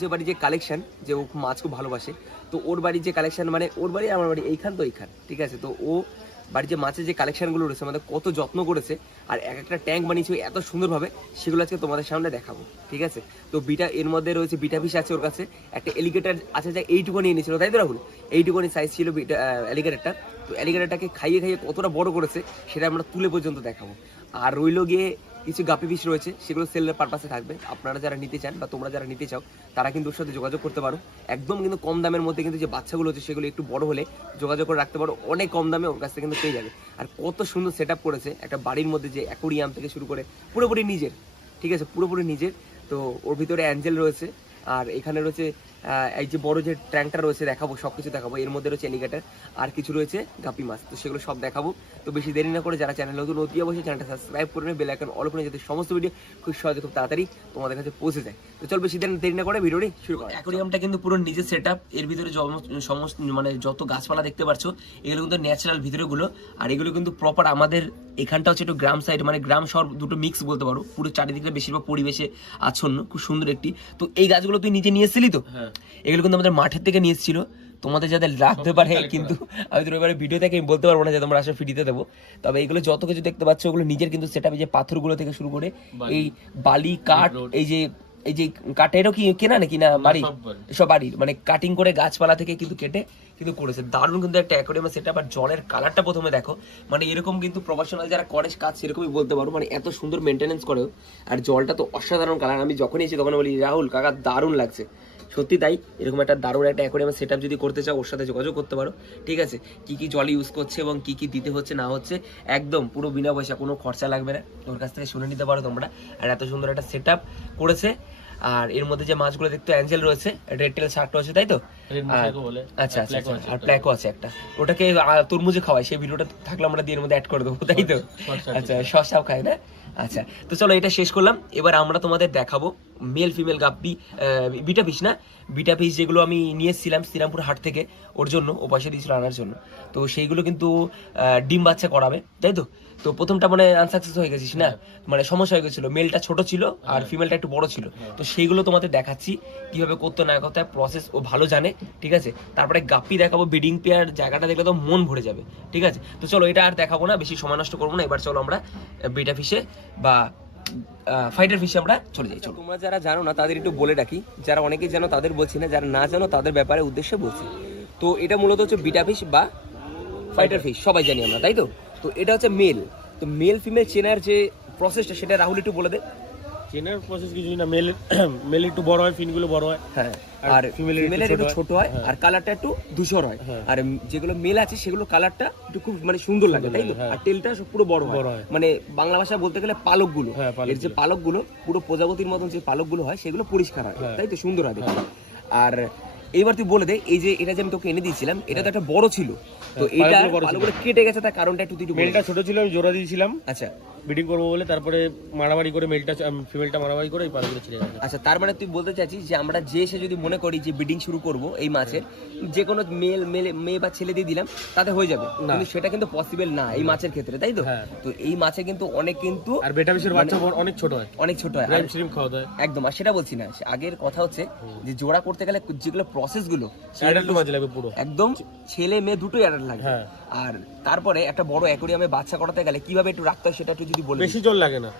যে বাড়ির যে কালেকশন, যে ও মাছ খুব ভালোবাসে, তো ওর বাড়ির যে কালেকশন, মানে ওর বাড়ি আমার বাড়ি এইখান তো এইখান, ঠিক আছে। তো ও বাড়ির যে মাছের যে কালেকশনগুলো রয়েছে আমাদের কত যত্ন করেছে, আর এক একটা ট্যাঙ্ক বানিয়েছে এত সুন্দরভাবে, সেগুলো আজকে তোমাদের সামনে দেখাবো, ঠিক আছে। তো বিটা এর মধ্যে রয়েছে বিটা ফিশ আছে ওর কাছে, একটা এলিগেটার আছে যা এইটুকুনি এনেছিল, তাই তো রাহুল? এইটুকুনি সাইজ ছিল বিটা এলিগেটারটা। তো এলিগেটারটাকে খাইয়ে খাইয়ে কতটা বড় করেছে সেটা আমরা তুলে পর্যন্ত দেখাবো। আর রইলো গিয়ে কিছু গাপি ফিশ রয়েছে, সেগুলো সেলের পারপাসে থাকবে। আপনারা যারা নিতে চান বা তোমরা যারা নিতে চাও তারা কিন্তু ওর সাথে যোগাযোগ করতে পারো। একদম কিন্তু কম দামের মধ্যে কিন্তু যে বাচ্চাগুলো হচ্ছে সেগুলো একটু বড় হলে যোগাযোগ করে রাখতে পারো, অনেক কম দামে ওর কাছ থেকে কিন্তু পেয়ে যাবে। আর কত সুন্দর সেট আপ করেছে একটা বাড়ির মধ্যে, যে অ্যাকোরিয়াম থেকে শুরু করে পুরোপুরি নিজের, ঠিক আছে, পুরোপুরি নিজের। তো ওর ভিতরে অ্যাঞ্জেল রয়েছে, আর এখানে রয়েছে এই যে বড় যে ট্যাঙ্কটা রয়েছে দেখাবো, সব কিছু দেখাবো। এর মধ্যে রয়েছে এলিগেটার, আর কিছু রয়েছে গাপি মাছ, তো সেগুলো সব দেখাবো। তো বেশি দেরি না করে যারা চ্যানেল নতুন অতি অবশ্যই চ্যানেলটা সাবস্ক্রাইব করবেন, বেল আইকন অল করে, যাতে সমস্ত ভিডিও খুব সহজে খুব তাড়াতাড়ি তোমাদের কাছে পৌঁছে যায়। তো চল বেশি দেরি না করে ভিডিওটি শুরু করা। অ্যাকোরিয়ামটা কিন্তু পুরো নিজের সেট আপ। এর ভিতরে সমস্ত মানে যত গাছপালা দেখতে পাচ্ছ এগুলো কিন্তু ন্যাচারাল ভিতরেগুলো, আর এগুলো কিন্তু প্রপার আমাদের এখানটা হচ্ছে একটু গ্রাম সাইড, মানে গ্রাম শহর দুটো মিক্স বলতে পারো। পুরো চারিদিকে বেশিরভাগ পরিবেশে আচ্ছন্ন, খুব সুন্দর একটি। তো এই গাছগুলো তুই নিজে নিয়ে এসেছিলি তো? এগুলো কিন্তু আমাদের মাঠের থেকে নিয়ে এসেছিল, তোমাদের যাতে রাখতে পারে। কিন্তু আমি তো এবারে ভিডিও থেকে বলতে পারবো না যে তোমরা আসলে ফ্রিতে দেবো। তবে এগুলো যত কিছু দেখতে পাচ্ছ ওগুলো নিজের কিন্তু সেটা, যে পাথরগুলো থেকে শুরু করে এই বালি কাঠ, এই যে কাঠেরও কি কেনা নাকি না বাড়ি, সব বাড়ির মানে কাটিং করে গাছপালা থেকে কিন্তু কেটে কিন্তু করেছে। দারুণ কিন্তু একটা অ্যাকোয়ারিয়াম সেটআপ। আর জলের কালারটা প্রথমে দেখো, মানে এরকম কিন্তু প্রফেশনাল যারা করে কাজ সেরকমই বলতে পারো, মানে এত সুন্দর মেনটেনেন্স করেও। আর জলটা তো অসাধারণ কালার, আমি যখনই এসেছি তখন বলি রাহুল কাকা দারুণ লাগছে, সত্যি তাই। এরকম একটা দারুণ একটা অ্যাকোয়ারিয়াম সেটআপ যদি করতে চাও ওর সাথে যোগাযোগ করতে পারো, ঠিক আছে। কি কি জল ইউজ করছে এবং কি কি দিতে হচ্ছে না হচ্ছে একদম পুরো বিনা পয়সা, কোনো খরচা লাগবে না, ওর কাছ থেকে শুনে নিতে পারো তোমরা। আর এত সুন্দর একটা সেটআপ করেছে। আর এর মধ্যে যে মাছগুলো দেখতে অ্যাঞ্জেল রয়েছে, রেড টেল শার্ট রয়েছে, তাই তো? আচ্ছা আচ্ছা, আর প্ল্যাকো আছে একটা, ওটাকে তরমুজে খাওয়ায়, সেই ভিডিওটা থাকলে আমরা দিয়ে এর মধ্যে অ্যাড করে দেবো, তাই তো? আচ্ছা, শসাও খায় না? আচ্ছা, তো চলো এটা শেষ করলাম। এবার আমরা তোমাদের দেখাবো মেল ফিমেল গাপ্পি বিটা ফিশ, না বিটা ফিশ, যেগুলো আমি নিয়ে এসেছিলাম শ্রীরামপুর হাট থেকে ওর জন্য, ও পয়সা দিয়েছিল আনার জন্য। তো সেইগুলো কিন্তু ডিম বাচ্চা করাবে, তাই তো? তো প্রথমটা মানে আনসাকসেস হয়ে গেছিস না, মানে সমস্যা হয়ে গেছিল, মেলটা ছোট ছিল আর ফিমেলটা একটু বড় ছিল। তো সেইগুলো তোমাদের দেখাচ্ছি কিভাবে করতে না করতে, প্রসেস ও ভালো জানে, ঠিক আছে। তারপরে গাপ্পি দেখাবো, ব্রিডিং পেয়ার, জায়গাটা দেখলে তো মন ভরে যাবে, ঠিক আছে। তো চলো এটা আর দেখাবো না, বেশি সময় নষ্ট করবো না। এবার চলো আমরা বিটা ফিশে বা ফাইটার ফিশে আমরা চলে যাই। চলো, তোমরা যারা জানো না তাদের একটু বলে রাখি, যারা অনেকেই জানো তাদের বলছি না, যারা না জানো তাদের ব্যাপারে উদ্দেশ্যে বলছি। তো এটা মূলত হচ্ছে বিটা ফিশ বা ফাইটার ফিশ, সবাই জানি আমরা, তাই তো? তো এটা হচ্ছে মেল। তো মেল ফিমেল চেনার যে প্রসেসটা সেটা রাহুল একটু বলে দে। চেনার প্রসেস কিছুই না, মেল একটু বড় হয়, ফিনগুলো বড় হয়, হ্যাঁ, আর ফিমেলের একটু ছোট হয়, আর কালারটা একটু ধূসর হয়। আর যেগুলো মেল আছে সেগুলো কালারটা একটু খুব মানে সুন্দর লাগে, তাই তো? আর টেলটা সব পুরো বড় হয়, মানে বাংলা ভাষায় বলতে গেলে পালকগুলো, এর যে পালকগুলো পুরো প্রজাপতির মতন যে পালকগুলো হয় সেগুলো পরিষ্কার হয়, তাই তো? সুন্দর হয় দেখতে। আর এইবার তুই বলে দে, এই যে এটা যে আমি তোকে এনে দিয়েছিলাম এটা তো একটা বড় ছিল, তো এটা ভালো করে কেটে গেছে, তার কারণটা একটু তুই মেলটা ছোট ছিল, আমি জোড়া দিয়েছিলাম, আচ্ছা, ব্রিডিং করবো বলে, তারপরে মারামারি করে ফিমেলটা মারামারি করে এই পালগুলো ছিঁড়ে গেছে। আচ্ছা, তার মানে তুই বলতে চাচ্ছিস যে আমরা যে এসে যদি মনে করি যে ব্রিডিং শুরু করব এই মাছের, যে কোনো মেয়ে বা ছেলে দিয়ে দিলাম তাতে হয়ে যাবে, কিন্তু সেটা কিন্তু পসিবল না এই মাছের ক্ষেত্রে, তাই তো? তো এই মাছে কিন্তু অনেক কিন্তু, আর বেটা ফিশের বাচ্চা অনেক ছোট হয়, অনেক ছোট হয়, রাইম শ্রিম খাওয়া হয় একদম। আর সেটা বলছি না, আগের কথা হচ্ছে যে জোড়া করতে গেলে যেগুলো প্রসেস গুলো অ্যাডাল্ট মাছ লাগবে পুরো, একদম ছেলে মেয়ে দুটোই অ্যাডাল্ট লাগবে। আর তারপরে একটা বড় অ্যাকোরিয়ামে বাচ্চা করাতে গেলে কিভাবে একটু রাখতে হয় সেটা একটু যদি বলে। বেশি জল লাগে না।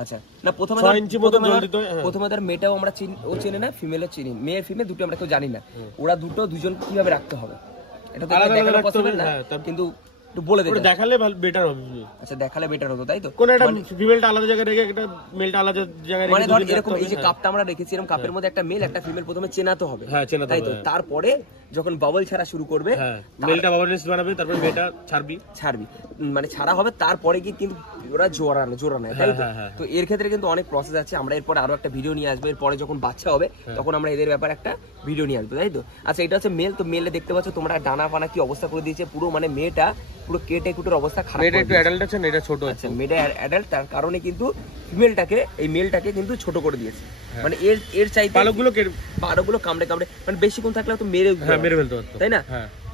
আচ্ছা, না প্রথমে 6 ইঞ্চি মতো জল দিতে হয়। প্রথমে তার মেয়েটাও আমরা ও চেনে না, ফিমেলও চিনি, মেয়ে ফিমেল দুটো আমরা কেউ জানি না, ওরা দুজন কিভাবে রাখতে হবে এটা তো দেখানো পসিবল না, কিন্তু একটু বলে দে। দেখালে ভালো, বেটার হবে। আচ্ছা, দেখালে বেটার হতো, তাই তো? কোন একটা ফিমেলটা আলাদা জায়গায় রেখে একটা মেলটা আলাদা জায়গায় রেখে, মানে ধর এরকম এই যে কাপটা আমরা রেখেছি, এরকম কাপের মধ্যে একটা মেল একটা ফিমেল প্রথমে চেনাতে হবে, তাই তো? তারপরে যখন বাবল ছাড়া শুরু করবে, মেলটা বাবল নেস্ট বানাবে, তারপর মেয়েটা ছাড়বি, মানে ছাড়া হবে, তারপরে কি কিন্তু ওরা জোড়া নেয়, তাই তো? তো এর ক্ষেত্রে কিন্তু অনেক প্রসেস আছে, আমরা এরপর আরো একটা ভিডিও নিয়ে আসবো। এরপরে যখন বাচ্চা হবে তখন আমরা এদের ব্যাপারে একটা ভিডিও নিয়ে আসবো, তাই তো? আচ্ছা, এটা হচ্ছে মেল। তো মেলে দেখতে পাচ্ছ তোমরা ডানা ফানা কি অবস্থা করে দিয়েছে পুরো, মানে মেয়েটা পুরো কেটে কুটের অবস্থা খারাপ। মেয়েটা একটু অ্যাডাল্ট আছে না, এটা ছোট আছে। আচ্ছা, মেয়েটা অ্যাডাল্ট, তার কারণে কিন্তু এই মেলটাকে কিন্তু ছোট করে দিয়েছে, মানে এর চাইতে পালকগুলো কামড়ে মানে বেশিক্ষণ থাকলে তো মেরে ফেলতে, তাই না?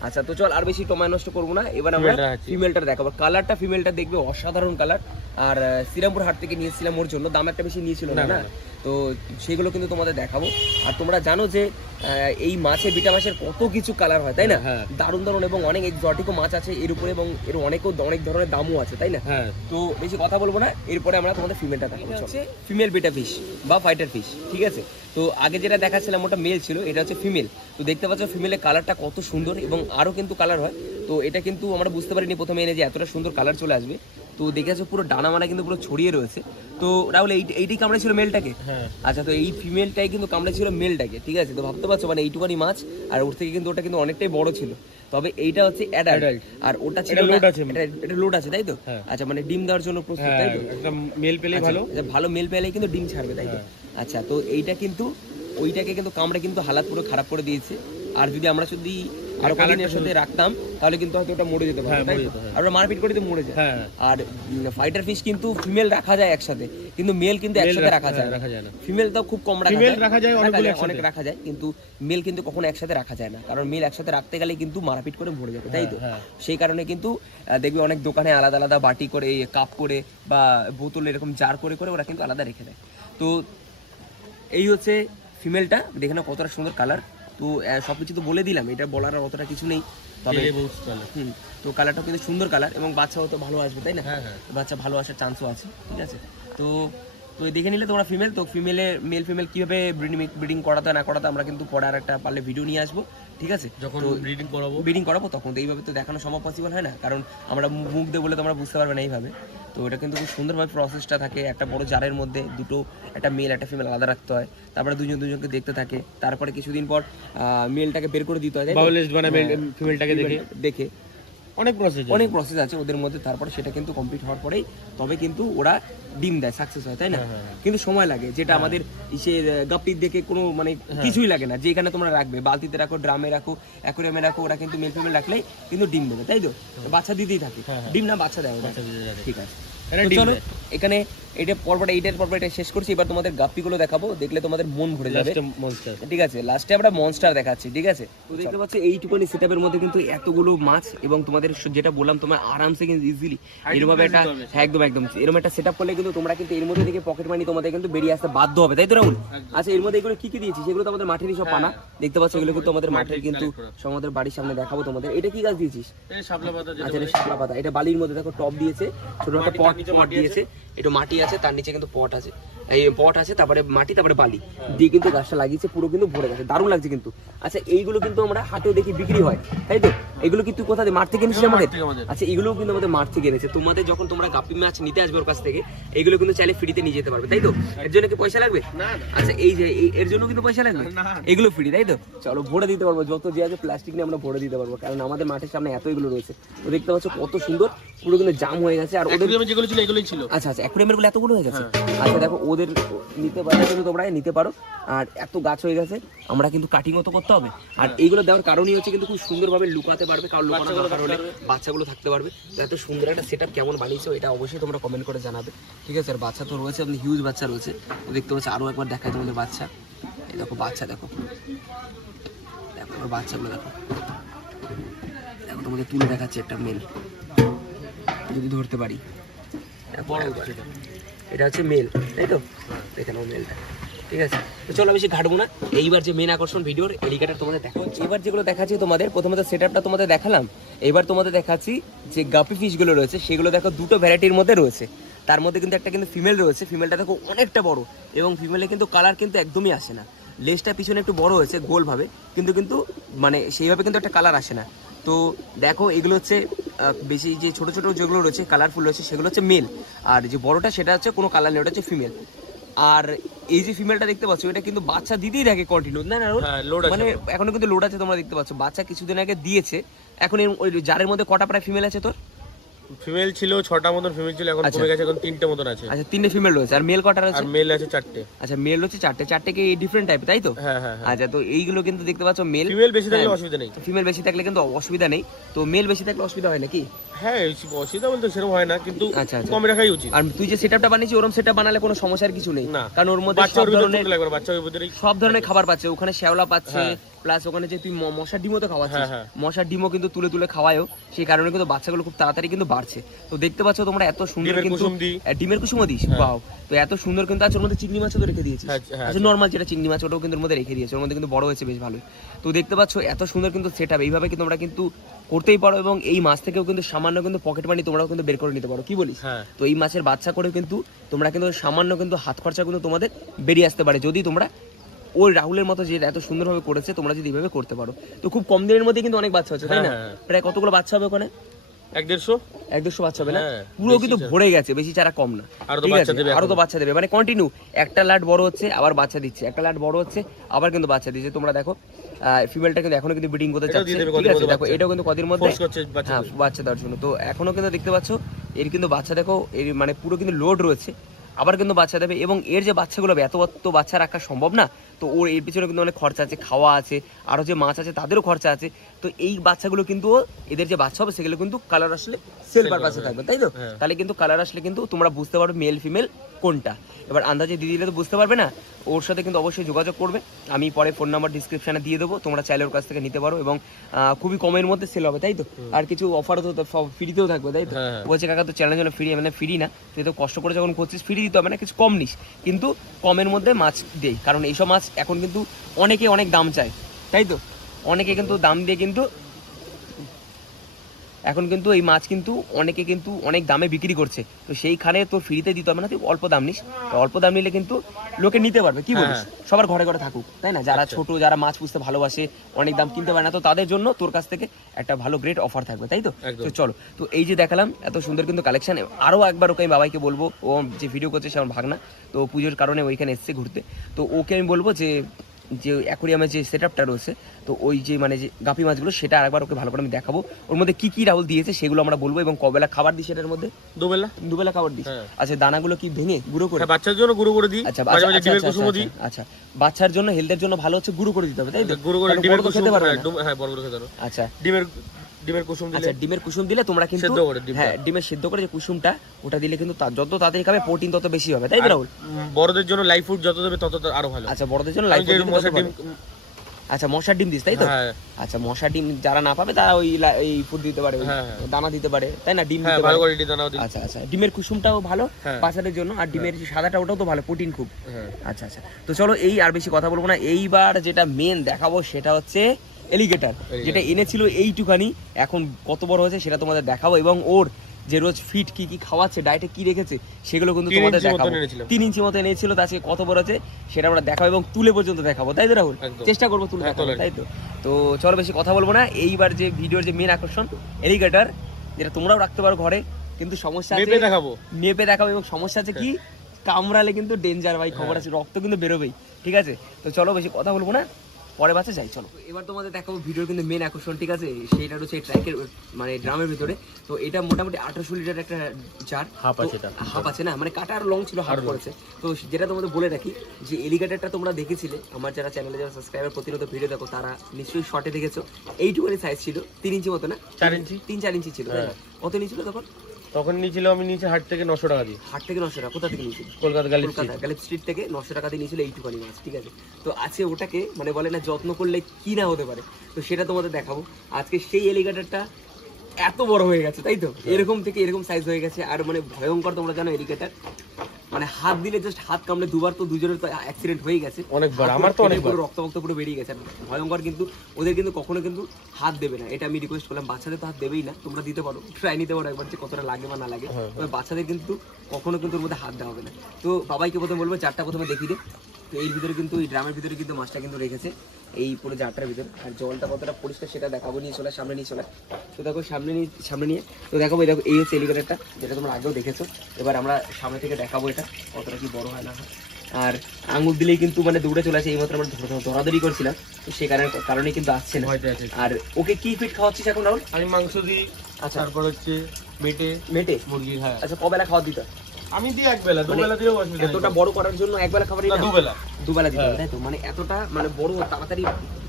আচ্ছা তো চল আর বেশি সময় নষ্ট করবো না, এবার আমরা Female টা আছে। ফিমেলটা দেখাবো। কালারটা ফিমেলটা দেখবে অসাধারণ কালার, আর শ্রীরামপুর হাট থেকে নিয়েছিলাম ওর জন্য, দাম একটা বেশি নিয়েছিল না না, না, না। তো সেগুলো কিন্তু তোমাদের দেখাবো। আর তোমরা জানো যে এই মাছে বিটা মাছের কত কিছু কালার হয় তাই না, হ্যাঁ। দারুণ দারুণ এবং অনেক এক্সোটিকও মাছ আছে এর উপরে, এবং এর অনেক ধরনের দামও আছে তাই না। হ্যাঁ তো বেশি কথা বলবো না, এরপরে আমরা তোমাদের ফিমেলটা দেখাবো। হচ্ছে ফিমেল বেটা ফিশ বা ফাইটার ফিশ, ঠিক আছে। তো আগে যেটা দেখাচ্ছিলাম ওটা মেল ছিল, এটা হচ্ছে ফিমেল। তো দেখতে পাচ্ছ ফিমেলের কালারটা কত সুন্দর, এবং আরো কিন্তু কালার হয়। তো এটা কিন্তু আমরা বুঝতে পারিনি প্রথমে এনে যে এতটা সুন্দর কালার চলে আসবে। তো দেখেছো পুরো ডানা মানা কিন্তু পুরো ছড়িয়ে রয়েছে। তো রাহুল এইটাই কামড়ে ছিল মেলটাকে। হ্যাঁ আচ্ছা তো এই ফিমেলটাই কিন্তু কামড়ে ছিল মেলটাকে, ঠিক আছে। তো ভাবতে পারছো মানে এইটুকানি মাছ, আর ওর থেকে কিন্তু ওটা কিন্তু অনেকটাই বড় ছিল। তবে এইটা হচ্ছে অ্যাডাল্ট, Adult। আর ওটা ছিল এটা না- load আছে। এটা লোড আছে তাই তো। হ্যাঁ। আচ্ছা মানে ডিম দেওয়ার জন্য প্রস্তুত হ্যাঁ তাই তো। একটা মেল পেলেই আচ্ছা, ভালো। আচ্ছা, ভালো মেল পেলে কিন্তু ডিম ছাড়বে তাই তো। হ্যাঁ। আচ্ছা তো এইটা কিন্তু ওইটাকে কিন্তু কামড়ে কিন্তু হালাত পুরো খারাপ করে দিয়েছে। আর যদি আমরা যদি আরো কালারটা কদিনের সাথে রাখতাম তাহলে কিন্তু হয়তো ওটা মরে যেতে পারতো হ্যাঁ, তাই মরে তো। যেত, হ্যাঁ। আর ওরা মারপিট করে তো মরে যায়। হ্যাঁ আর ফাইটার ফিশ কিন্তু ফিমেল রাখা যায় একসাথে, কিন্তু মেল কিন্তু Male একসাথে রাখা যায় না। রাখা যায় না। ফিমেল তো খুব কম রাখা Female যায়, রাখা যায় অনেকগুলো একসাথে। অনেক রাখা যায়, কিন্তু মেল কিন্তু কখনো একসাথে রাখা যায় না, কারণ মেল একসাথে রাখতে গেলে কিন্তু মারপিট করে মরে যাবে তাই তো। হ্যাঁ, হ্যাঁ। সেই কারণে কিন্তু দেখবি অনেক দোকানে আলাদা আলাদা বাটি করে, কাপ করে বা বোতল এরকম জার করে করে ওরা কিন্তু আলাদা রেখে দেয়। তো এই হচ্ছে ফিমেলটা, দেখে না কতটা সুন্দর কালার। তো সবকিছু তো বলে দিলাম, এটা বলার আর অতটা কিছু নেই। তবে তেলে বহুত চলে। তো কালারটা কিন্তু সুন্দর কালার, এবং বাচ্চাও তো ভালো আসবে তাই না। হ্যাঁ, হ্যাঁ। বাচ্চা ভালো আসার চান্সও আছে, ঠিক আছে। তো তো দেখে নিলে তোমরা ফিমেল, তো ফিমেলের মেল ফিমেল কিভাবে ব্রিডিং করাতে না করাতে আমরা কিন্তু পরে আর একটা পারলে ভিডিও নিয়ে আসবো, ঠিক আছে। যখন ব্রিডিং করাবো ব্রিডিং করাবো তখন তো এইভাবে তো দেখানো সম্ভব পসিবল হয় না, কারণ আমরা মুখ দিয়ে বলে তোমরা বুঝতে পারবে না এইভাবে। তো এটা কিন্তু খুব সুন্দরভাবে প্রসেসটা থাকে, একটা বড় জারের মধ্যে দুটো, একটা মেল একটা ফিমেল আলাদা রাখতে হয়, তারপরে দুজনকে দেখতে থাকে, তারপরে কিছুদিন পর মেলটাকে বের করে দিতে হয় তাই তো? বাউলেস্ট মানে ফিমেলটাকে দেখে দেখে অনেক প্রসেস অনেক প্রসেস আছে ওদের মধ্যে, তারপরে সেটা কিন্তু কমপ্লিট হওয়ার পরেই তবে কিন্তু ওরা ডিম দেয়, সাকসেস হয় তাই না। হ্যাঁ, হ্যাঁ, হ্যাঁ। কিন্তু সময় লাগে, যেটা আমাদের ইসের গাপ্পির দেখে কোনো মানে কিছুই লাগে না, যেখানে তোমরা রাখবে বালতিতে রাখো, ড্রামে রাখো, অ্যাকোরিয়ামে রাখো, ওরা কিন্তু মেল ফিমেল রাখলেই কিন্তু ডিম দেবে তাই তো, বাচ্চা দিতেই থাকে। হ্যাঁ, হ্যাঁ। ডিম না বাচ্চা দেয় ওরা। বাচ্চা দিতে থাকে। ঠিক আছে এরা তো ডিম চলো দেয়। এখানে এইটার পর্ব এটা শেষ করছি, এবার তোমাদের গাপ্পিগুলো দেখাবো, দেখলে তোমাদের মন ভরে যাবে। লাস্টে মনস্টার। ঠিক আছে লাস্টে আমরা মনস্টার দেখাচ্ছি, ঠিক আছে। তো দেখতে পাচ্ছ এইটুকুনি সেটআপের মধ্যে কিন্তু এতগুলো মাছ, এবং তোমাদের যেটা বললাম তোমার আরামসে কিন্তু ইজিলি এরকম একটা, হ্যাঁ একদম এরকম একটা সেটআপ করলে কিন্তু তোমরা কিন্তু এর মধ্যে থেকে পকেট মানি তোমাদের কিন্তু বেরিয়ে আসতে বাধ্য হবে তাই তো রাহুল। আচ্ছা এর মধ্যে এগুলো কি দিয়েছি সেগুলো তো আমাদের মাঠেরই সব পানা, দেখতে পাচ্ছ এগুলো কিন্তু আমাদের মাঠের, কিন্তু সব আমাদের বাড়ির সামনে দেখাবো তোমাদের। এটা কি গাছ দিয়েছিস? এই শাপলা পাতা যেটা আচ্ছা এটা শাপলা পাতা, এটা বালির মধ্যে দেখো টপ দিয়েছে, ছোট একটা পট দিয়েছে, একটু মাটি আছে, তার নিচে কিন্তু পট আছে, এই পট আছে, তারপরে মাটি, তারপরে বালি দিয়ে কিন্তু গাছটা লাগিয়েছে, পুরো কিন্তু ভরে গেছে, দারুণ লাগছে কিন্তু। আচ্ছা এইগুলো কিন্তু আমরা হাটেও দেখি বিক্রি হয় তাই তো, এগুলো কি তুই কোথা থেকে মাঠ থেকে এনেছিস আমাদের? থেকে আমাদের। আচ্ছা এগুলোও কিন্তু আমাদের মাঠ থেকে এনেছে। তোমাদের যখন তোমরা গাপ্পি মাছ নিতে আসবে ওর কাছ থেকে, এগুলো কিন্তু চাইলে ফ্রিতে নিয়ে যেতে পারবে তাই তো। এর জন্য কি পয়সা লাগবে? না আচ্ছা এই যে এর জন্য কিন্তু পয়সা লাগবে, এগুলো ফ্রি তাই তো। চলো ভরে দিতে পারবো, যত যে আছে প্লাস্টিক নিয়ে আমরা ভরে দিতে পারবো, কারণ আমাদের মাঠের সামনে এত এগুলো রয়েছে। তো দেখতে পাচ্ছ কত সুন্দর, পুরো কিন্তু জাম হয়ে গেছে। আর ওদের অ্যাকুরিয়ামে যেগুলো ছিল এগুলোই ছিল। আচ্ছা অ্যাকুরিয়ামের গুলো এতগুলো হয়ে গেছে। আচ্ছা দেখো ওদের নিতে পারলে কিন্তু তোমরা নিতে পারো, আর এত গাছ হয়ে গেছে আমরা কিন্তু কাটিংও তো করতে হবে। আর এইগুলো দেওয়ার কারণই হচ্ছে কিন্তু খুব সুন্দরভাবে লুকাতে পারবে, কারণ লুকানোর দরকার হলে বাচ্চাগুলো থাকতে পারবে। তো এত সুন্দর একটা সেটআপ কেমন বানিয়েছো এটা অবশ্যই তোমরা কমেন্ট করে জানাবে, ঠিক আছে। আর বাচ্চা তো রয়েছে, আপনি হিউজ বাচ্চা রয়েছে, তো দেখতে পাচ্ছি আরো একবার দেখায় তোমাদের বাচ্চা। এই দেখো বাচ্চা, দেখো বাচ্চাগুলো দেখো তোমাদের তুলে দেখাচ্ছে একটা মেল, যদি ধরতে পারি। এটা হচ্ছে মেল তাই তো, দেখে নাও মেলটা, ঠিক আছে। তো চলো বেশি ঘাটবো না, এইবার যে মেন আকর্ষণ ভিডিওর এলিগেটর তোমাদের দেখাবো। এবার যেগুলো দেখাচ্ছি তোমাদের, প্রথমত সেটআপটা তোমাদের দেখালাম, এবার তোমাদের দেখাচ্ছি যে গাপি ফিশগুলো রয়েছে সেগুলো দেখো দুটো ভ্যারাইটির মধ্যে রয়েছে। তার মধ্যে কিন্তু একটা কিন্তু ফিমেল রয়েছে, ফিমেলটা দেখো অনেকটা বড়, এবং ফিমেলে কিন্তু কালার কিন্তু একদমই আসে না, লেজটা পিছনে একটু বড় হয়েছে গোলভাবে, কিন্তু মানে সেইভাবে কিন্তু একটা কালার আসে না। তো দেখো এগুলো হচ্ছে বেশি যে ছোট ছোট যেগুলো রয়েছে কালারফুল রয়েছে সেগুলো হচ্ছে মেল, আর যে বড়টা সেটা হচ্ছে কোনো কালার নেই, ওটা হচ্ছে ফিমেল। আর এই যে ফিমেলটা দেখতে পাচ্ছ এটা কিন্তু বাচ্চা দিতেই থাকে কন্টিনিউ, না মানে এখনো কিন্তু লোড আছে, তোমরা দেখতে পাচ্ছ বাচ্চা কিছুদিন আগে দিয়েছে। এখন ওই জারের মধ্যে কটা প্রায় ফিমেল আছে তোর? ফিমেল ছিল 6টা মতন ফিমেল ছিল, এখন আচ্ছা। কমে গেছে, এখন 3টে মতন আছে। আচ্ছা 3টে ফিমেল রয়েছে, আর মেল কটার আর আছে? মেল আছে 4টে। আচ্ছা মেল হচ্ছে 4টে কি ডিফারেন্ট টাইপ, তাই তো? হ্যাঁ হ্যাঁ। আচ্ছা তো এইগুলো কিন্তু দেখতে পাচ্ছ মেল। ফিমেল বেশি থাকলে অসুবিধা নেই। ফিমেল বেশি থাকলে কিন্তু অসুবিধা নেই, তো মেল বেশি থাকলে অসুবিধা হয় নাকি? হ্যাঁ অসুবিধা বলতে সেরকম হয় না, কিন্তু আচ্ছা আচ্ছা। কম রাখাই উচিত। আর তুই যে সেটআপটা বানিয়েছিস ওরকম সেটআপ বানালে কোনো সমস্যার কিছু নেই, না, কারণ ওর মধ্যে বাচ্চার সব ভিতরে ধরনের লাগবে, বাচ্চার ভিতরেই সব ধরনের খাবার পাচ্ছে, ওখানে শ্যাওলা পাচ্ছে, হ্যাঁ। প্লাস ওখানে যে তুই মশার ডিমও তো খাওয়াচ্ছিস, হ্যাঁ, হ্যাঁ। মশার ডিমও কিন্তু তুলে তুলে খাওয়ায়ও, সেই কারণে কিন্তু বাচ্চাগুলো খুব তাড়াতাড়ি কিন্তু বাড়ছে। তো দেখতে পাচ্ছ তোমরা এত সুন্দর ডিমের কিন্তু কুসুম দিই। ডিমের কুসুমও দিস, হ্যাঁ। বাও। তো এত সুন্দর কিন্তু আছে, ওর মধ্যে চিংড়ি মাছও তো রেখে দিয়েছিস। হ্যাঁ, হ্যাঁ, আচ্ছা নর্মাল যেটা চিংড়ি মাছ ওটাও কিন্তু ওর মধ্যে রেখে দিয়েছে, ওর মধ্যে কিন্তু বড় হয়েছে বেশ ভালোই। তো দেখতে পাচ্ছ এত সুন্দর কিন্তু সেটআপ, এইভাবে কিন্তু তোমরা কিন্তু করতেই পারো, এবং এই মাছ থেকেও কিন্তু সামান্য কিন্তু পকেট মানি তোমরাও কিন্তু বের করে নিতে পারো, কি বলিস? হ্যাঁ। তো এই মাছের বাচ্চা করেও কিন্তু তোমরা কিন্তু সামান্য কিন্তু হাত খরচা কিন্তু তোমাদের বেরিয়ে আসতে পারে, যদি তোমরা ওই রাহুলের মতো যে এত সুন্দরভাবে করেছে তোমরা যদি এইভাবে করতে পারো। তো খুব কম দিনের মধ্যে কিন্তু অনেক বাচ্চা হচ্ছে, তাই না? হ্যাঁ। প্রায় কতগুলো বাচ্চা হবে ওখানে? 1-150 100-150 বাচ্চা হবে না? হ্যাঁ, পুরো বেশি কিন্তু চারা। ভরে গেছে, বেশি চারা কম না। আরো তো ঠিক বাচ্চা আছে, দেবে আরো তো এখন। বাচ্চা দেবে, মানে কন্টিনিউ একটা লাট বড় হচ্ছে আবার বাচ্চা দিচ্ছে, একটা লাট বড় হচ্ছে আবার কিন্তু বাচ্চা দিচ্ছে। তোমরা দেখো ফিমেলটা কিন্তু এখনো কিন্তু ব্রিডিং করতে এটাও চাচ্ছে, দিয়ে দেবে ঠিক কদিন আছে? মধ্যে দেখো বাচ্চা। এটাও কিন্তু কদিন মধ্যে ফোর্স করছে বাচ্চা হ্যাঁ দেবে। বাচ্চা দেওয়ার জন্য। তো এখনো কিন্তু দেখতে পাচ্ছ এর কিন্তু বাচ্চা দেখো, এর মানে পুরো কিন্তু লোড রয়েছে, আবার কিন্তু বাচ্চা দেবে। এবং এর যে বাচ্চাগুলো হবে, এত বাচ্চা রাখা সম্ভব না, তো ওর এর পিছনে কিন্তু অনেক খরচা আছে, খাওয়া আছে, আরো যে মাছ আছে তাদেরও খরচা আছে। তো এই বাচ্চাগুলো কিন্তু এদের যে বাচ্চা হবে সেগুলো কিন্তু কালার আসলে সেল পারপাসে থাকবে, তাই তো? হ্যাঁ। তাহলে কিন্তু কালার আসলে কিন্তু তোমরা বুঝতে পারবে মেল ফিমেল কোনটা। এবার আন্দাজে দিয়ে দিলে তো বুঝতে পারবে না, ওর সাথে কিন্তু অবশ্যই যোগাযোগ করবে, আমি পরে ফোন নাম্বার ডিসক্রিপশনে দিয়ে দেবো, তোমরা চাইলে ওর কাছ থেকে নিতে পারো, এবং খুবই কমের মধ্যে সেল হবে, তাই তো? আর কিছু অফারও তো ফ্রিতেও থাকবে, তাই তো? হ্যাঁ। বলছে কাকা তো চ্যালেঞ্জ হলো ফ্রি, মানে ফ্রি না, তুই তো কষ্ট করে যখন করছিস ফ্রি দিতে হবে না, কিছু কম নিস, কিন্তু কমের মধ্যে মাছ দেই, কারণ এইসব মাছ এখন কিন্তু অনেকে অনেক দাম চায়, তাই তো? অনেকে কিন্তু দাম দিয়ে কিন্তু এখন কিন্তু এই মাছ কিন্তু অনেকে কিন্তু অনেক দামে বিক্রি করছে, তো সেইখানে তোর ফ্রিতে দিতে হবে না, তুই অল্প দাম নিস, তো অল্প দাম নিলে কিন্তু লোকে নিতে পারবে, কি বলিস? সবার ঘরে ঘরে থাকুক, তাই না? যারা আচ্ছা। ছোট, যারা মাছ পুষতে ভালোবাসে, অনেক দাম কিনতে পারে না, তো তাদের জন্য তোর কাছ থেকে একটা ভালো গ্রেট অফার থাকবে, তাই তো? একদম। তো চলো, তো এই যে দেখালাম এত সুন্দর কিন্তু কালেকশন, আরো একবার ওকে আমি বাবাইকে বলবো, ও যে ভিডিও করছে সে আমার ভাগনা, তো পুজোর কারণে ওইখানে এসছে ঘুরতে, তো ওকে আমি বলবো যে যে অ্যাকোরিয়ামের যে সেটআপটা রয়েছে, তো ওই যে মানে যে গাপি মাছগুলো সেটা আরেকবার ওকে ভালো করে আমি দেখাবো, ওর মধ্যে কি কি রাহুল দিয়েছে সেগুলো আমরা বলবো, এবং কবেলা খাবার দিই সেটার মধ্যে? দুবেলা। দুবেলা খাবার দিই। হ্যাঁ। আচ্ছা দানাগুলো কি ভেঙে গুঁড়ো করে? হ্যাঁ, বাচ্চার জন্য গুঁড়ো করে দিই, আচ্ছা মাঝে মাঝে আচ্ছা, ডিমের আচ্ছা, কুসুমও দিই। আচ্ছা বাচ্চার জন্য হেলথের জন্য ভালো হচ্ছে গুঁড়ো করে দিতে হবে, তাই তো? গুঁড়ো করে তাহলে ডিমের বড় তো কুসুম খেতে পারবে না। হ্যাঁ বড় করে খেতে পারো। আচ্ছা ডিমের কুসুম দিলে, আচ্ছা ডিমের কুসুম দিলে তোমরা কিন্তু সেদ্ধ করে ডিমটা। হ্যাঁ ডিমের সিদ্ধ করে যে কুসুমটা ওটা দিলে কিন্তু যত তাড়াতাড়ি খাবে প্রোটিন তত বেশি হবে, তাই তো রাহুল? বড়দের জন্য লাইফ ফুড যত দেবে তত আরো ভালো। আচ্ছা বড়দের জন্য আমি লাইফ যে মশার ডিম, আচ্ছা মশার ডিম দিস, তাই তো? হ্যাঁ আচ্ছা মশার ডিম যারা না পাবে তারা ওই এই ফুড দিতে পারে, ওই হ্যাঁ, হ্যাঁ। দানা দিতে পারে, তাই না? ডিম হ্যাঁ দিতে ভালো পারে। করে ডিম দানাও দিই। আচ্ছা আচ্ছা ডিমের কুসুমটাও ভালো হ্যাঁ। বাচ্চাদের জন্য, আর ডিমের যে সাদাটা ওটাও তো ভালো, প্রোটিন খুব। হ্যাঁ আচ্ছা আচ্ছা তো চলো, এই আর বেশি কথা বলবো না, এইবার যেটা মেন দেখাবো সেটা হচ্ছে এলিগেটর, যেটা এনেছিল এইটুখানি, এখন কত বড় হয়েছে সেটা তোমাদের দেখাবো, এবং ওর যে রোজ ফিট কি কি খাওয়াচ্ছে, ডায়েটে কি রেখেছে সেগুলো কিন্তু 3 তোমাদের ইঞ্চি দেখাবো। মতন এনেছিলাম। 3 ইঞ্চি মতো এনেছিল, তা আজকে কত বড় আছে সেটা আমরা দেখাবো, এবং তুলে পর্যন্ত দেখাবো, তাই তো রাহুল? একদম। চেষ্টা করবো তুলে হ্যাঁ, দেখাবো, তোলেন। তাই তো? তো চলো বেশি কথা বলবো না, এইবার যে ভিডিওর যে মেন আকর্ষণ এলিগেটর, যেটা তোমরাও রাখতে পারো ঘরে, কিন্তু সমস্যা আছে মেপে দেখাবো। মেপে দেখাবো, এবং সমস্যা আছে কি কামড়ালে কিন্তু ডেঞ্জার ভাই, খবর আছে, রক্ত কিন্তু বেরোবেই, ঠিক আছে? তো চলো বেশি কথা বলবো না, পরে বাচ্চা যাই। চলো এবার তোমাদের দেখাবো ভিডিওর কিন্তু মেন আকর্ষণ, ঠিক আছে? সেইটা হচ্ছে ট্র্যাকের মানে ড্রামের ভিতরে, তো এটা মোটামুটি 1800 লিটার একটা জার, হাফ আছে এটা। হাফ আছে না, মানে কাটা আর লং ছিল, হাফ করেছে। তো যেটা তোমাদের বলে রাখি যে এলিগেটরটা তোমরা দেখেছিলে, আমার যারা চ্যানেলে যারা সাবস্ক্রাইবার প্রতিনিয়ত ভিডিও দেখো তারা নিশ্চয়ই শর্টে দেখেছো, এইটুকুনি সাইজ ছিল, 3 ইঞ্চি মতো না, 4 ইঞ্চি 3-4 ইঞ্চি ছিল, তাই না? কত নিয়েছিল তখন? তখন নিয়েছিল, আমি নিচে হাট থেকে 900 টাকা দিয়ে, হাট থেকে 900 টাকা, কোথা থেকে নিয়েছিল? কলকাতা গালি কলকাতা গ্যালেপ স্ট্রিট থেকে 900 টাকা দিয়ে নিয়েছিল এইটুখানি মাছ, ঠিক আছে? তো আছে ওটাকে মানে বলে না যত্ন করলে কি না হতে পারে, তো সেটা তোমাদের দেখাবো আজকে। সেই এলিগেটরটা এত বড় হয়ে গেছে, তাই তো? এরকম থেকে এরকম সাইজ হয়ে গেছে, আর মানে ভয়ঙ্কর, তোমরা জানো এলিগেটর মানে হাত দিলে জাস্ট হাত কামড়ে দুবার, তো দুজনের তো অ্যাক্সিডেন্ট হয়ে গেছে অনেকবার, হাত আমার তো পুরো অনেকবার। রক্ত পুরো বেরিয়ে গেছে, আর ভয়ঙ্কর, কিন্তু ওদের কিন্তু কখনো কিন্তু হাত দেবে না, এটা আমি রিকোয়েস্ট করলাম। বাচ্চাদের তো হাত দেবেই না, তোমরা দিতে পারো, ট্রাই নিতে পারো একবার যে কতটা লাগে বা না লাগে, তবে বাচ্চাদের কিন্তু কখনো কিন্তু ওর মধ্যে হাত দেওয়া হবে না। তো বাবাইকে প্রথমে বলবো জারটা প্রথমে দেখিয়ে দে। তো এর ভিতরে কিন্তু এই ড্রামের ভিতরে কিন্তু মাছটা কিন্তু রেখেছে এই পুরো জারটার ভিতরে, আর জলটা কতটা পরিষ্কার সেটা দেখাবো, নিয়ে চলে সামনে নিয়ে চলে। তো দেখো সামনে নিয়ে তো দেখাবো, এই দেখো এই হচ্ছে এলিগেটরটা, যেটা তোমরা আগেও দেখেছো। এবার আমরা সামনে থেকে দেখাবো এটা কতটা কি বড় হয় না হয়, আর আঙুল দিলেই কিন্তু মানে দৌড়ে চলে আসে, এইমাত্র আমরা ধরাধরি করছিলাম, তো সে কারণে কিন্তু আসছে না। ভয়তে আছে। আর ওকে কি ফিট খাওয়াচ্ছিস এখন রাহুল? আমি মাংস দিই, আচ্ছা তারপর হচ্ছে মেটে মেটে মুরগির, হ্যাঁ। আচ্ছা কবেলা খাওয়া দিতে হয়? আমি দিই একবেলা, দুবেলা দিলেও অসুবিধা নেই। এতটা বড় করার জন্য একবেলা খাবারই না, না? দুবেলা দিতে হবে, হ্যাঁ। তাই তো? মানে এতটা মানে বড় তাড়াতাড়ি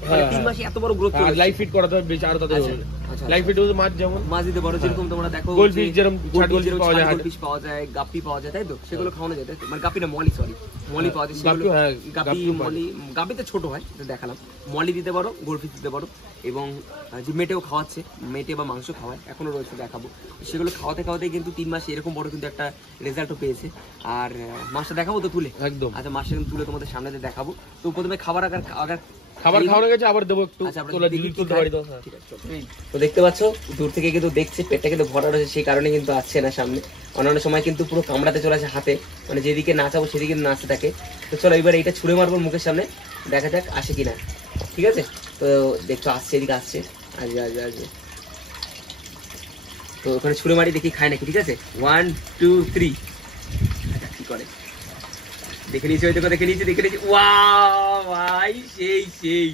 হ্যাঁ, 3 হ্যাঁ। মাসে এত বড় গ্রোথ আর লাইফ ফিট করাতে হবে বেশি, আরো তাদের আচ্ছা, আচ্ছা, লাইফ ফিট হচ্ছে মাছ যেমন মাছ দিতে পারো, যেরকম তোমরা দেখো গোল্ডফিশ, যেরকম ষাট গোল্ডফিশ পাওয়া যায়, গোল্ডফিশ পাওয়া যায়, গাপ্পি পাওয়া যায়, তাই তো? সেগুলো খাওয়ানো যায়, তাই তো? মানে গাপ্পি না, মলি, সরি, মলি পাওয়া যায়, সেগুলো গাপ্পি, হ্যাঁ, গাপ্পি, গাপ্পিও পাওয়া মলি, গাপ্পিতে ছোট হয়, এটা দেখালাম। মলি দিতে পারো, গোল্ডফিশ দিতে পারো, এবং যে মেটেও খাওয়াচ্ছে, মেটে বা মাংস খাওয়ায়, এখনো রয়েছে, দেখাবো। সেগুলো খাওয়াতে খাওয়াতে কিন্তু 3 মাসে এরকম বড় কিন্তু একটা রেজাল্টও পেয়েছে। আর মাছটা দেখাবো তো তুলে? একদম। আচ্ছা, মাছটা কিন্তু তুলে তোমাদের সামনে দিয়ে দেখাবো। তো প্রথমে খাবার আগার খাবার খাওয়ানো গেছে, আবার দেবো একটু। আচ্ছা, আমরা তোলা দেখি যদি কি তুলতে খায়। পারি তো, হ্যাঁ। ঠিক আছে, চলো। তো দেখতে পাচ্ছ দূর থেকে কিন্তু দেখছে পেটটা কিন্তু ভরা রয়েছে, সেই কারণে কিন্তু আসছে না সামনে। অন্যান্য সময় কিন্তু পুরো কামড়াতে চলে আসে হাতে, মানে যেদিকে নাচাবো সেদিকে নাচতে থাকে। তো চলো এবার এইটা ছুঁড়ে মারবো মুখের সামনে, দেখা যাক আসে কিনা। ঠিক আছে, তো দেখছো আসছে, এদিকে আসছে, আসবে আসবে আসবে। তো ওখানে ছুঁড়ে মারি, দেখি খায় নাকি। ঠিক আছে, 1 2 3, কি করে দেখে নিয়েছি, ওই দেখো দেখে নিয়েছি। ওয়াও ভাই, সেই।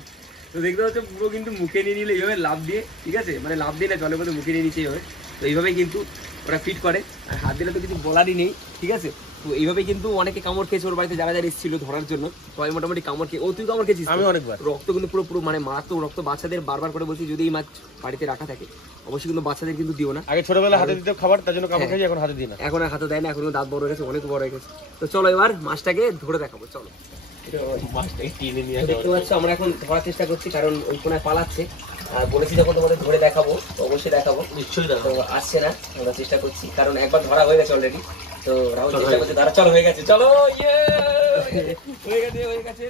তো দেখতে পাচ্ছ পুরো কিন্তু মুখে নিয়ে নিলে এইভাবে লাভ দিয়ে, ঠিক আছে, মানে লাভ দিয়ে না, জলের মধ্যে মুখে নিয়ে নিচ্ছে এইভাবে। তো এইভাবেই কিন্তু ওরা ফিট করে, আর হাত দিলে তো কিছু বলারই নেই। ঠিক আছে, তো এইভাবেই কিন্তু অনেকে কামড় খেয়েছে ওর বাড়িতে, যারা যারা এসেছিল ধরার জন্য, সবাই মোটামুটি কামড় খেয়ে। ও তুই কামড় খেয়েছিস? আমি অনেকবার। রক্ত কিন্তু পুরো মানে মারাত্মক রক্ত। বাচ্চাদের বারবার করে বলছি, যদি এই মাছ বাড়িতে রাখা থাকে অবশ্যই কিন্তু বাচ্চাদের কিন্তু দিও না। আগে ছোটবেলা হাতে দিতে খাবার, তার জন্য কামড় হ্যাঁ। খাইছি, এখন হাতে দিই না। এখন আর হাতে দেয় না, এখন দাঁত বড় হয়ে গেছে, অনেক বড় হয়ে গেছে। তো চলো এবার মাছটাকে ধরে দেখাবো, চলো। মাছটাকে টেনে নিয়ে তো দেখতে পাচ্ছ আমরা এখন ধরার চেষ্টা করছি, কারণ ওই কোনায় পালাচ্ছে। আর বলেছি যখন তোমাদের ধরে দেখাবো, তো অবশ্যই দেখাবো। নিশ্চয়ই তো দেখাবো। আসছে না, আমরা চেষ্টা করছি, কারণ একবার ধরা হয়ে গেছে অলরেডি। তো রাহুল চলো, চেষ্টা হয়ে করছে, দাঁড়া, চলো হয়ে গেছে, চলো, ইয়ে হয়ে গেছে।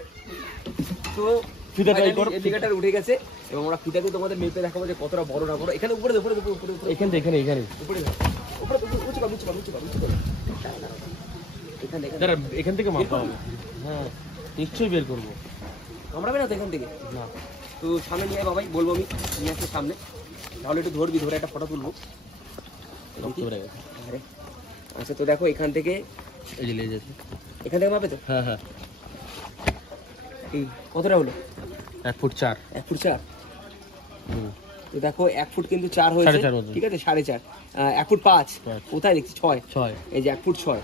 তো ফিতাটা এই কর। এদিকেটার উঠে গেছে, এবং আমরা ফিতাকে তোমাদের মেপে দেখাবো যে কতটা বড় না বড়। এখানে উপরে উপরে উপরে এখানে এখানে উপরে উপরে উঁচু কর, এখানে দাঁড়া, এখান থেকে মাপা হবে। হ্যাঁ, নিশ্চয়ই বের করবো। কামড়াবে না তো এখান থেকে? না, তো সামনে নিয়ে আয় বাবাই, বলবো আমি, নিয়ে আসতে সামনে, তাহলে একটু ধরবি, ধরে একটা ফটো তুলবো। রক্ত বেড়ে গেছে। আরে, আচ্ছা, তো দেখো এখান থেকে, এই যে লেজ আছে। এখান থেকে মাপে তো হ্যাঁ, হ্যাঁ। এই কতটা হলো? 1 ফুট 4। 1 ফুট 4। হুম। তো দেখো 1 ফুট কিন্তু 4 হয়েছে, 4.5 মতো। ঠিক আছে, 4.5। 1 ফুট 5, পাঁচ। কোথায় দেখছি 6, 6। এই যে 1 ফুট 6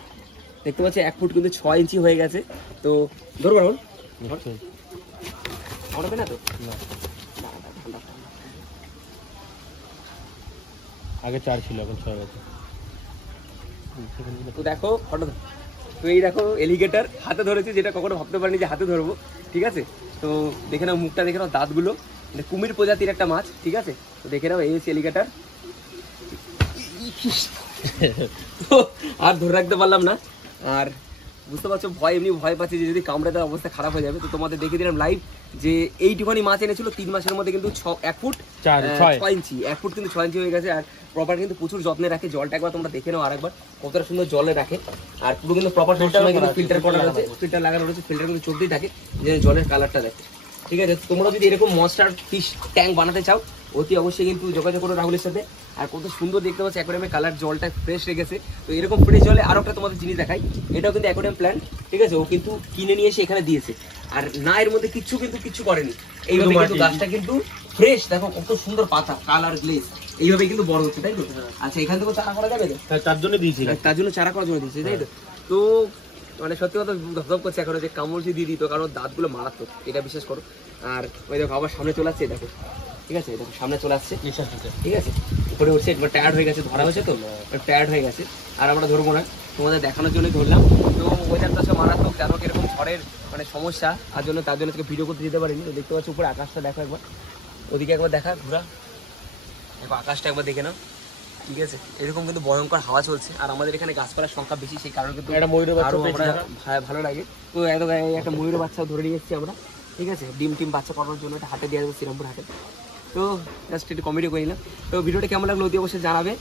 দেখতে পাচ্ছি, 1 ফুট কিন্তু 6 ইঞ্চি হয়ে গেছে। তো ধরবো রাহুল, নিশ্চয়ই। কামড়াবে না তো? না, না, ঠান্ডা। আগে 4 ছিল, এখন 6 গেছে। তো দেখো ফটো, তো এই দেখো এলিগেটর হাতে ধরেছে, যেটা কখনো ভাবতে পারিনি যে হাতে ধরবো। ঠিক আছে, তো দেখে নাও মুখটা, দেখে নাও দাঁতগুলো, মানে কুমির প্রজাতির একটা মাছ। ঠিক আছে, তো দেখে নাও, এই হচ্ছে এলিগেটর। তো আর ধরে রাখতে পারলাম না, আর বুঝতে পারছো এমনি ভয় পাচ্ছি যে যদি কামড়ে দেওয়ার অবস্থা খারাপ হয়ে যাবে। তো তোমাদের দেখে দিলাম লাইভ যে এইটুখানি মাছ এনেছিল 3 মাসের মধ্যে কিন্তু 1 ফুট 6 ইঞ্চি, 1 ফুট কিন্তু 6 ইঞ্চি হয়ে গেছে। আর প্রপার কিন্তু প্রচুর যত্নে রাখে, জলটা একবার তোমরা দেখে নাও আরেকবার, কতটা সুন্দর জলে রাখে। আর পুরো কিন্তু প্রপার সবসময় কিন্তু ফিল্টার করা রয়েছে, ফিল্টার লাগানো রয়েছে, ফিল্টার কিন্তু চলতেই থাকে যে জলের কালারটা দেখে। ঠিক আছে, তোমরা যদি এরকম মনস্টার ফিশ ট্যাঙ্ক বানাতে চাও, অতি অবশ্যই কিন্তু যোগাযোগ করো রাহুলের সাথে। আর কত সুন্দর দেখতে পাচ্ছি অ্যাকোয়ারিয়ামের কালার, জলটা ফ্রেশ রেখেছে। তো এরকম ফ্রেশ জলে আরো একটা তোমাদের জিনিস দেখাই, এটাও কিন্তু অ্যাকোয়ারিয়াম প্ল্যান্ট। ঠিক আছে, ও কিন্তু কিনে নিয়ে এসে এখানে দিয়েছে, আর না এর মধ্যে কিচ্ছু করেনি। এইভাবে কিন্তু গাছটা কিন্তু ফ্রেশ, দেখো কত সুন্দর পাতা, কালার গ্লেজ, এইভাবে কিন্তু বড় হচ্ছে, তাই তো? আচ্ছা, এখান থেকে চারা করা যাবে তো? তার জন্য দিয়েছি। তার জন্য চারা করার জন্য দিয়েছে, তাই তো? তো মানে সত্যি কথা ধপ করছে এখন যে কামড় দিয়ে দিত, কারণ দাঁতগুলো মারাত্মক, এটা বিশ্বাস করো। আর ওই দেখো আবার সামনে চলে আসছে, দেখো, ঠিক আছে, দেখো সামনে চলে আসছে, ঠিক আছে, উপরে উঠছে, একবার টায়ার্ড হয়ে গেছে, ধরা হয়েছে তো টায়ার্ড হয়ে গেছে। আর আমরা ধরবো না, তোমাদের দেখানোর জন্যই ধরলাম। তো ওয়েদারটা সব মারাত্মক, জানো এরকম ঝড়ের মানে সমস্যা, তার জন্য আজকে ভিডিও করতে যেতে পারিনি। তো দেখতে পাচ্ছ উপরে আকাশটা দেখো একবার, ওদিকে একবার দেখা ঘোরা, দেখো আকাশটা একবার দেখে নাও। ঠিক আছে, এরকম কিন্তু ভয়ঙ্কর হাওয়া চলছে, আর আমাদের এখানে গাছপালার সংখ্যা বেশি, সেই কারণে কিন্তু একটা ময়ূরের বাচ্চা আরো পেয়েছি আমরা ভালো লাগে। তো একটা ময়ূরের বাচ্চাও ধরে নিয়ে এসেছি আমরা, ঠিক আছে, ডিম বাচ্চা করানোর জন্য একটা হাতে দিয়ে দেবো, শ্রীরামপুর হাটে। তো জাস্ট একটু কমেডি করে নিলাম। তো ভিডিওটা কেমন লাগলো অতি অবশ্যই জানাবে,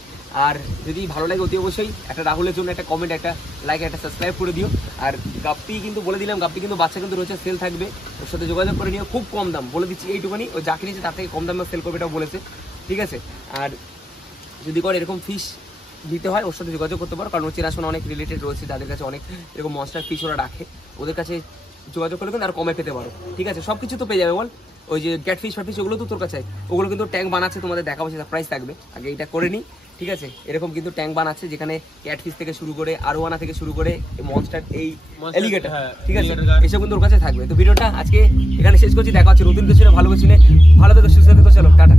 আর যদি ভালো লাগে অতি অবশ্যই একটা রাহুলের জন্য একটা কমেন্ট, একটা লাইক, একটা সাবস্ক্রাইব করে দিও। আর গাপ্পি কিন্তু বলে দিলাম, গাপ্পি কিন্তু বাচ্চা কিন্তু রয়েছে, সেল থাকবে, ওর সাথে যোগাযোগ করে নিও, খুব কম দাম বলে দিচ্ছি এইটুখানি, ওই যাকে নিয়েছে তার থেকে কম দামে সেল করবে, এটাও বলেছে। ঠিক আছে, আর যদি করে এরকম ফিশ দিতে হয়, ওর সাথে যোগাযোগ করতে পারো, কারণ ওর চেনাশোনা অনেক রিলেটেড রয়েছে, যাদের কাছে অনেক এরকম মনস্টার ফিশ ওরা রাখে, ওদের কাছে যোগাযোগ করলে কিন্তু আর কমে পেতে পারো। ঠিক আছে, সব কিছু তো পেয়ে যাবে বল, ওই যে ক্যাটফিশ ফ্যাটফিশ ওগুলো তো তোর কাছে, ওগুলো কিন্তু ট্যাঙ্ক বানাচ্ছে, তোমাদের দেখাবো, সেটা প্রাইস থাকবে, আগে এটা করে নিই। ঠিক আছে, এরকম কিন্তু ট্যাঙ্ক বানাচ্ছে যেখানে ক্যাটফিশ থেকে শুরু করে আরোয়ানা থেকে শুরু করে মনস্টার এই এলিগেটর, হ্যাঁ, ঠিক আছে, alligator গাছ। এসব কিন্তু ওর কাছে থাকবে। তো ভিডিওটা আজকে এখানে শেষ করছি, দেখা হচ্ছে নতুন কিছু নিয়ে, ভালো কিছু নিয়ে। ভালো থেকো, সুস্থ থেকো, চলো টাটা।